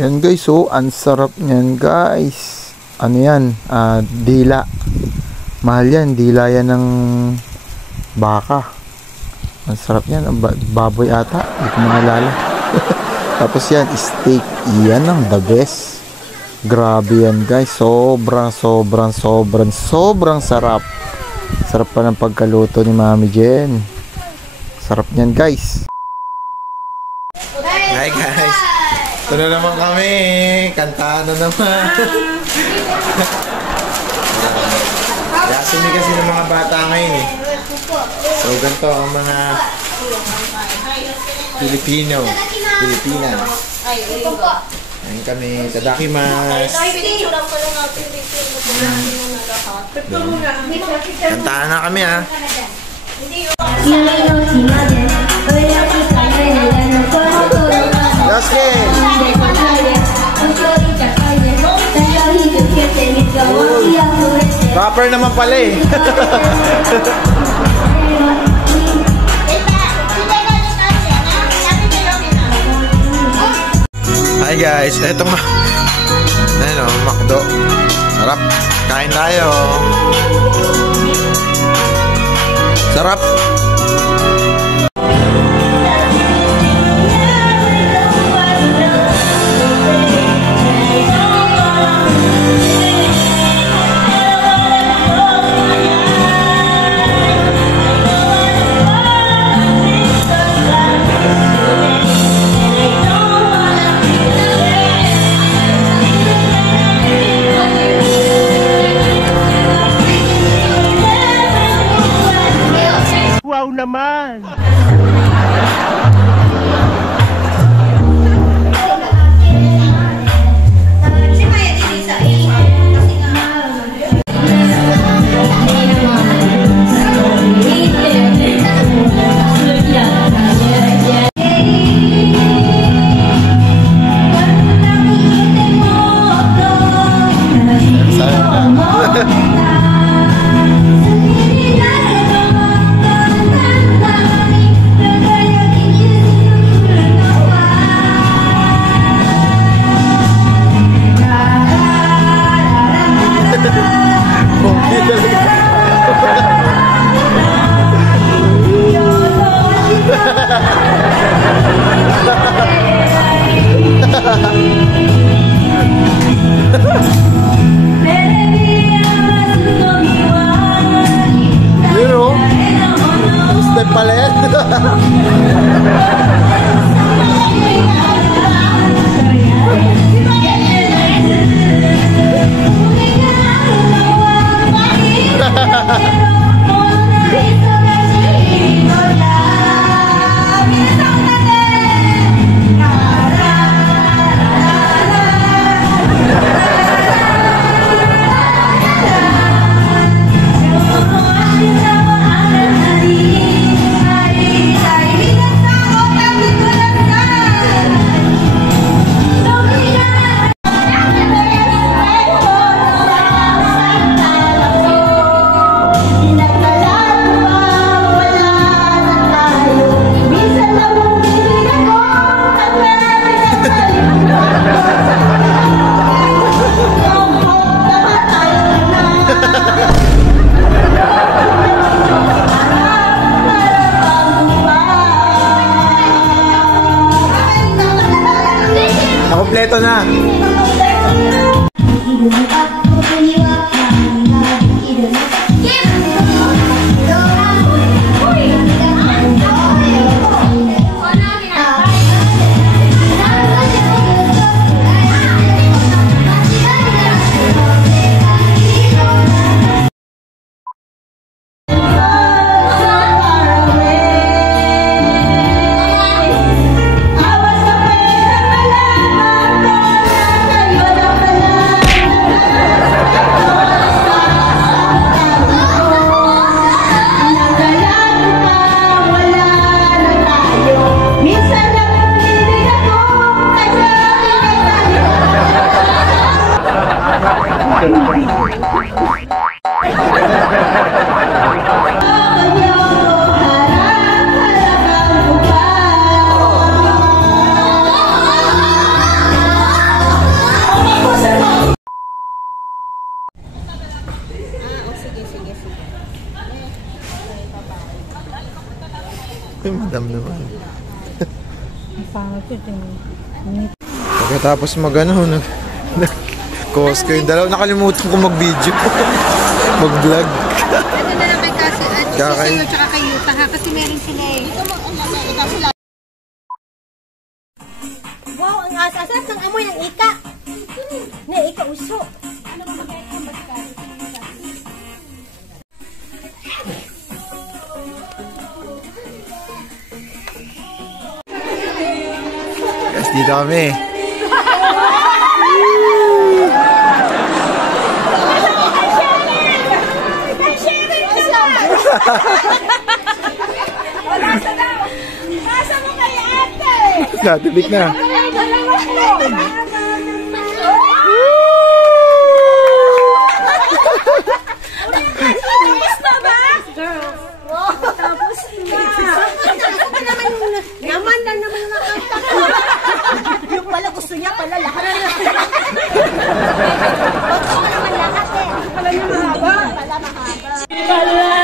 Yan guys, oh, ang sarap niyan guys. Ano yan? Dila. Mahal yan, dila yan ng baka. Ang sarap yan, baboy ata, hindi ko maalala. Tapos yan, steak. Yan ang the best. Grabe yan guys, sobrang sarap. Sarap pa ng pagkaluto ni Mami Jen. Sarap niyan guys. Hi guys, ito na naman kami. Kantaan na naman. Yasumi kasi ng mga bata ngayon eh. So ganito ang mga Pilipinas. Ayun kami, tadakimasu. Kantaan na kami ha. Yosuke! Rapper naman pala eh. Hi guys, eto ayun o, McDo. Sarap, kain tayo. Sarap. Wow naman! Kompleto na. O sige. Ay, madam naman. Ang pangit ito. Pagkatapos Costco yung dalaw. Nakalimutan ko mag-video. Mag-vlog. Ito na lang kay Kasi at Tsaka kay- sa'yo tsaka kay Yuta ha kasi meron sila eh. Wow, ang asasas ng amoy ng ika. Na ika uso. Yes, dito kami. Nasa mo kay ate? Natibik na. Tapos na ba? Tapos na. Naman lang naman nakanta ko. Yung pala gusto niya pala lahat. Gusto ko naman lahat eh. Pala mahaba. Pala mahaba.